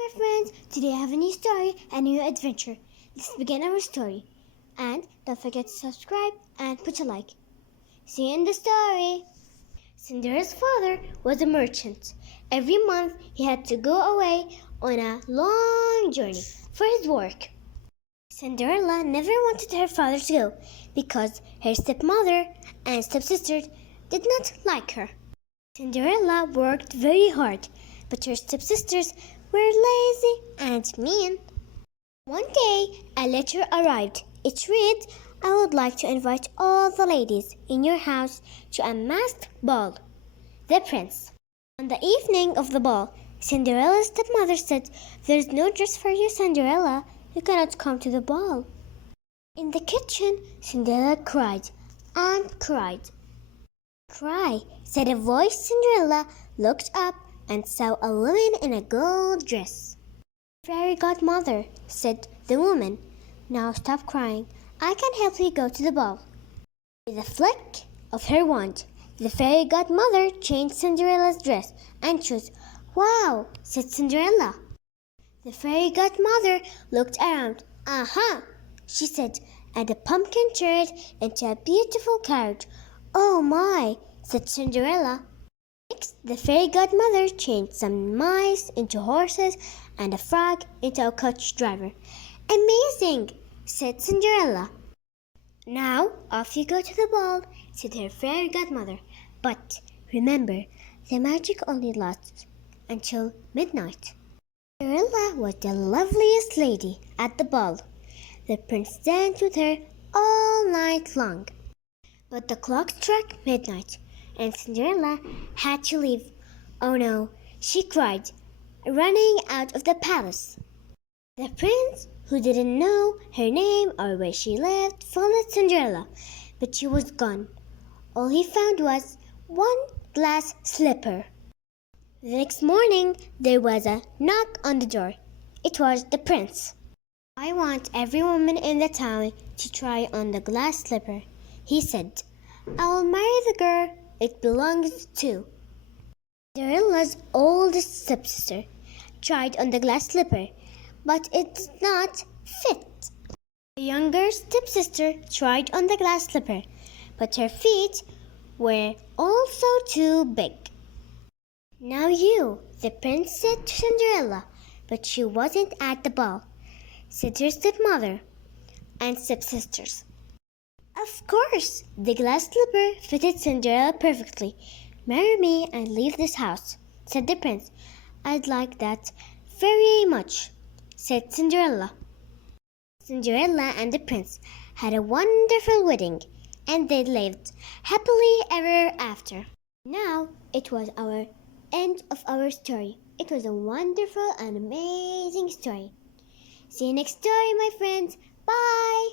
my friends, today I have a new story, a new adventure. Let's begin our story. And don't forget to subscribe and put a like. See you in the story. Cinderella's father was a merchant. Every month he had to go away on a long journey for his work. Cinderella never wanted her father to go because her stepmother and stepsister did not like her. Cinderella worked very hard, but her stepsisters were lazy and mean. One day, a letter arrived. It read, "I would like to invite all the ladies in your house to a masked ball. The Prince." On the evening of the ball, Cinderella's stepmother said, "There's no dress for you, Cinderella. You cannot come to the ball." In the kitchen, Cinderella cried and cried. "Cry," said a voice. Cinderella looked up and saw a woman in a gold dress. "Fairy godmother," said the woman, "now stop crying. I can help you go to the ball." With a flick of her wand, the fairy godmother changed Cinderella's dress and chose. "Wow," said Cinderella. The fairy godmother looked around. "Aha," she said, and the pumpkin turned into a beautiful carriage. "Oh my," said Cinderella. Next, the fairy godmother changed some mice into horses and a frog into a coach driver. "Amazing," said Cinderella. "Now off you go to the ball," said her fairy godmother. "But remember, the magic only lasts until midnight." Cinderella was the loveliest lady at the ball. The prince danced with her all night long. But the clock struck midnight, and Cinderella had to leave. "Oh no," she cried, running out of the palace. The prince, who didn't know her name or where she lived, followed Cinderella, but she was gone. All he found was one glass slipper. The next morning, there was a knock on the door. It was the prince. "I want every woman in the town to try on the glass slipper," he said. "I will marry the girl it belongs to." Cinderella's oldest stepsister tried on the glass slipper, but it did not fit. The younger stepsister tried on the glass slipper, but her feet were also too big. "Now you," the prince said to Cinderella, but she wasn't at the ball, said her stepmother and stepsisters. Of course, the glass slipper fitted Cinderella perfectly. "Marry me and leave this house," said the prince. "I'd like that very much," said Cinderella. Cinderella and the prince had a wonderful wedding, and they lived happily ever after. Now it was our end of our story. It was a wonderful and amazing story. See you next story, my friends. Bye!